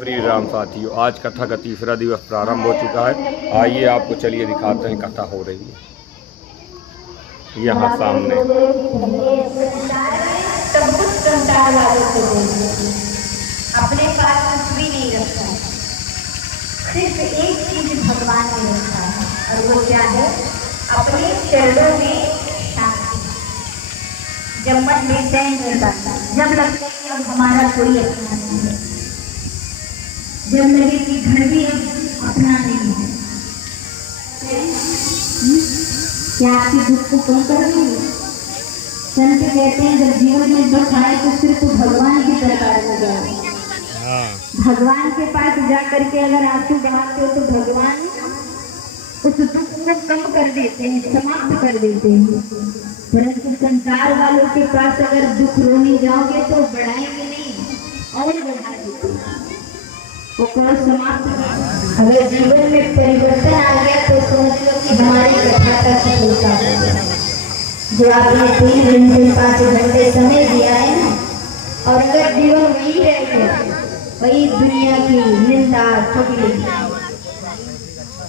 श्री राम साथियों, आज कथा का तीसरा दिवस प्रारंभ हो चुका है। आइए आपको चलिए दिखाते हैं कथा हो रही है यहाँ सामने। अपने पास कुछ भी नहीं रखा है, सिर्फ एक चीज भगवान ने रखा है और वो क्या है? अपने चरणों में शांति। जब मन बेचैन रहता था, जब लगता है कि अब हमारा कोई अपना नहीं है, जब लगे कि घर भी अपना नहीं है, क्या आपके दुख को कम कर रही है? संत कहते हैं जब जीवन में दुख आए तो सिर्फ भगवान के दरबार में जाओ। भगवान के पास जा करके अगर आंसू बहाते हो तो भगवान उस दुख को कम कर देते हैं, समाप्त कर देते हैं। परंतु संसार वालों के पास अगर दुख रोने जाओगे तो बढ़ाएंगे नहीं और बढ़ा देते हैं, वो कौन समाप्त। अगर जीवन में परिवर्तन आ गया तो समझ लो कि हमारी कथा का सफलता हो गया। जो आपने 3 घंटे 5 घंटे समय दिया है ना, और अगर जीवन वही रह गया, वही दुनिया की निंदा चुगली।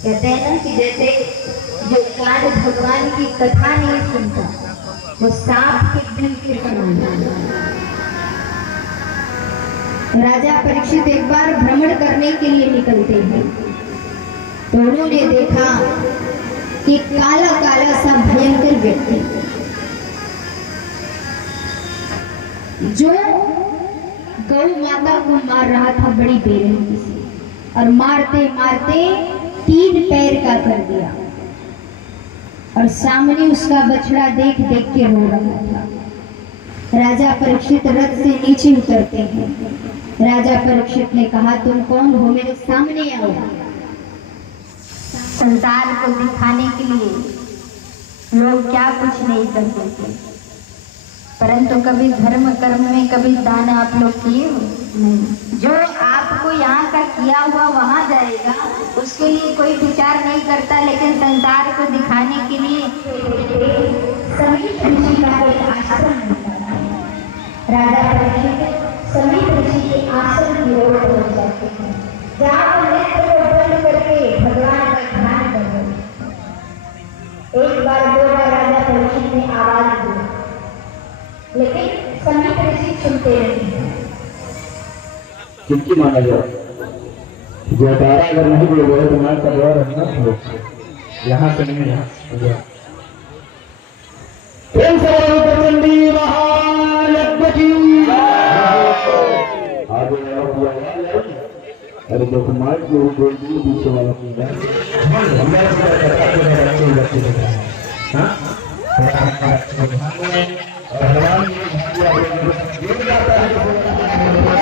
कहते हैं ना कि जैसे जो कान भगवान की कथा नहीं सुनता वो सांप के दिल के समान। राजा परीक्षित एक बार भ्रमण करने के लिए निकलते हैं तो उन्होंने देखा कि काला काला सा भयंकर व्यक्ति जो गौ माता को मार रहा था बड़ी बेरहमी से, और मारते मारते 3 पैर का कर दिया, और सामने उसका बछड़ा देख देख के रो रहा था। राजा परीक्षित रथ से नीचे उतरते हैं। राजा परीक्षित ने कहा, तुम कौन हो? मेरे सामने आओ। संसार को दिखाने के लिए लोग क्या कुछ नहीं कर सकते, परंतु कभी धर्म कर्म में कभी दान आप लोग किए हो? नहीं। जो आपको यहाँ का किया हुआ वहाँ जाएगा, उसके लिए कोई विचार नहीं करता, लेकिन संसार को दिखाने के लिए समीप ऋषि का एक आश्रम होता है। राजा परीक्षित समीप ऋषि के आश्रम की ओर पहुंच जाते हैं, जहाँ पर नेत्र को बंद करके भगवान का ध्यान कर रहे। एक बार 2 बार राजा परीक्षित ने आवाज दी, लेकिन समीप ऋषि सुनते नहीं। किसकी माना जाए? जयकारा अगर नहीं बोलोगे तो मैं कर रहा रहना हो। यहाँ से नहीं, यहाँ चंडी महायज्ञ की आगे अरे देखो माइक जो बोल दी पीछे वाला की है भगवान